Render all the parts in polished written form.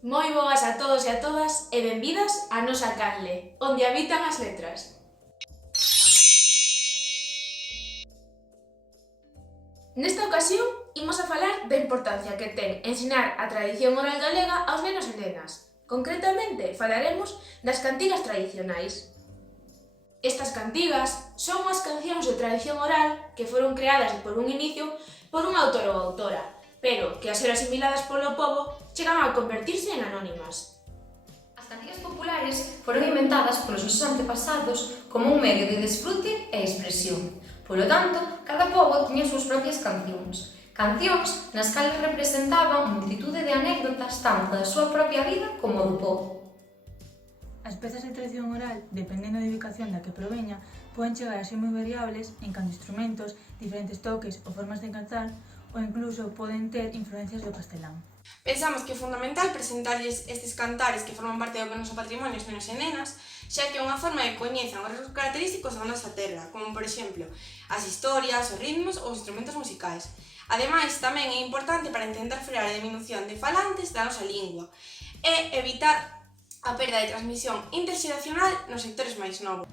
Moi boas a todos e a todas e benvidas á nosa canle, onde habitan as letras. Nesta ocasión, imos a falar da importancia que ten ensinar a tradición oral galega aos nenos e nenas. Concretamente, falaremos das cantigas tradicionais. Estas cantigas son as cancións de tradición oral que foron creadas por un inicio por un autor ou autora, pero que, a ser asimiladas polo pobo, chegan a convertirse en anónimas. As cantigas populares foron inventadas polos nosos antepasados como un medio de desfrute e expresión. Polo tanto, cada pobo tiña as súas propias cancións. Cancións nas cales representaban multitude de anécdotas tanto da súa propia vida como do pobo. As pezas de tradición oral, dependendo da ubicación da que proveña, poden chegar a ser moi variables en canto a instrumentos, diferentes toques ou formas de cantar, ou incluso poden ter influencias do castelán. Pensamos que é fundamental presentarlles estes cantares que forman parte do noso patrimonio aos nenos e nenas, xa que é unha forma de coñezan os rasgos característicos da nosa terra, como, por exemplo, as historias, os ritmos ou os instrumentos musicais. Ademais, tamén é importante para intentar frear a diminución de falantes da nosa lingua e evitar a perda de transmisión interxeracional nos sectores máis novos.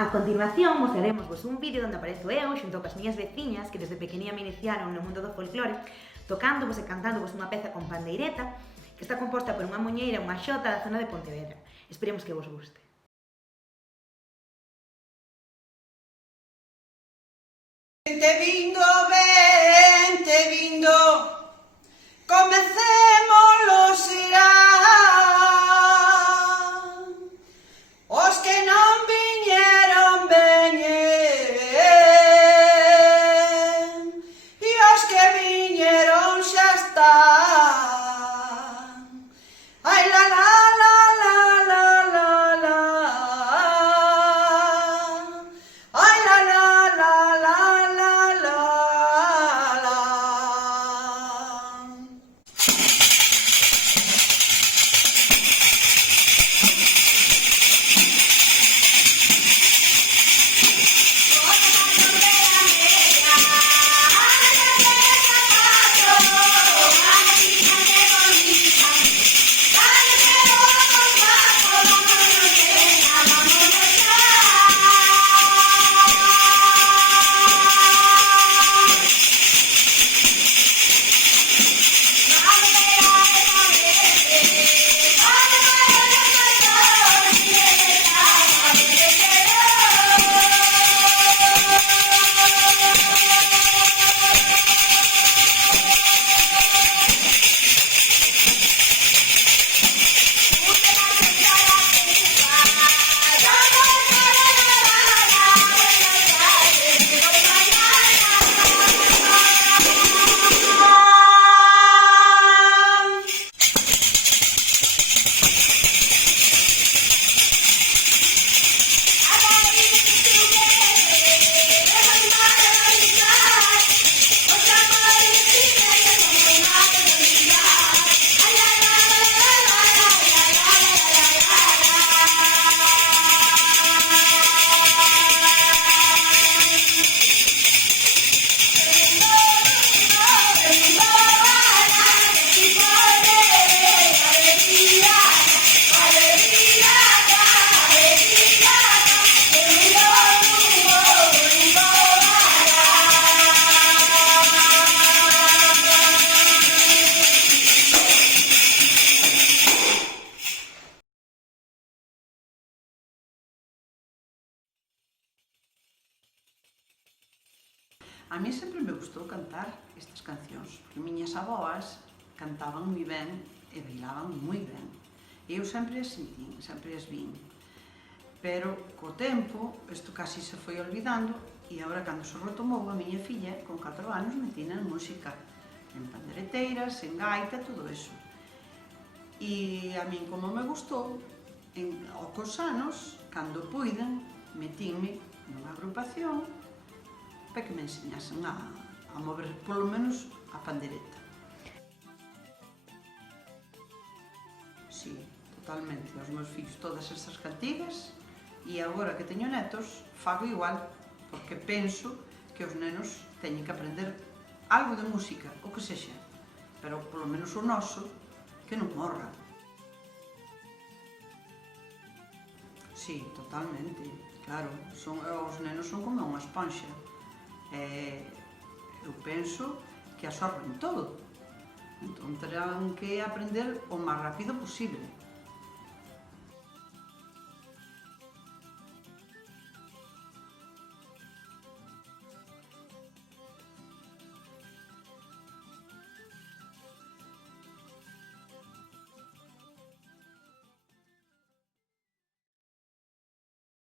A continuación mostraremosvos un vídeo onde aparezo eu xunto coas miñas veciñas que desde pequeniña me iniciaron no mundo do folclore, tocándovos e cantándovos unha peza con pandeireta que está composta por unha muñeira e unha xota da zona de Pontevedra. Esperemos que vos guste. Vente vindo, comecémolo será. Os que non viñeron veñen, e os que viñeron xa están. Ai la la la la la la la, ai la la la la la la la. A mí sempre me gustou cantar estas cancións, porque miñas aboas cantaban moi ben e bailaban moi ben. E eu sempre as sentín, sempre as vin. Pero, co tempo, isto casi se foi olvidando, e agora, cando se retomou, a miña filla, con 4 anos, metina en música, en pandereteiras, en gaita, todo eso. E a min, como me gustou, ao cos anos, cando puiden, metinme nunha agrupación para que me enseñasen a mover, polo menos, a pandereta. Sí, totalmente. Os meus fillos todas estas cantigas, e agora que teño netos, fago igual, porque penso que os nenos teñen que aprender algo de música, o que sexa, pero polo menos o noso, que non morra. Sí, totalmente, claro. Os nenos son como unha esponxa. Eu penso que absorben todo. Entón terán que aprender o máis rápido posible.